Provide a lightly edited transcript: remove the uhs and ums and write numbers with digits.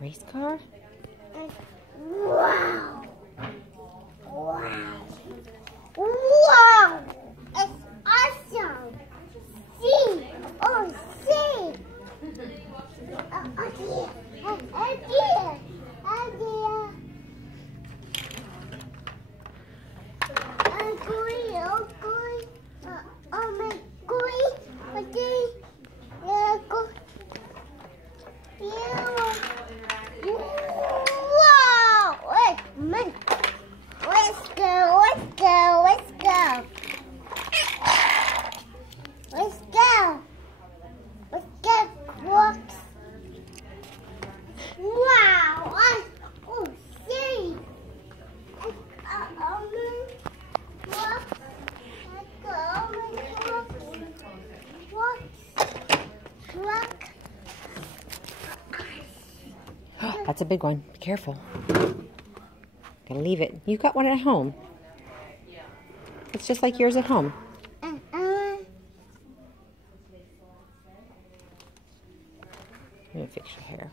Race car? Wow! Wow! Wow! It's awesome! See! Oh, see! Oh, dear! Oh, dear! Let's go, let's go, let's go. Let's go. Let's get crooks. Wow. Oh, see. That's a big one. Be careful. Gotta leave it. You got one at home. It's just like yours at home. Let me fix your hair.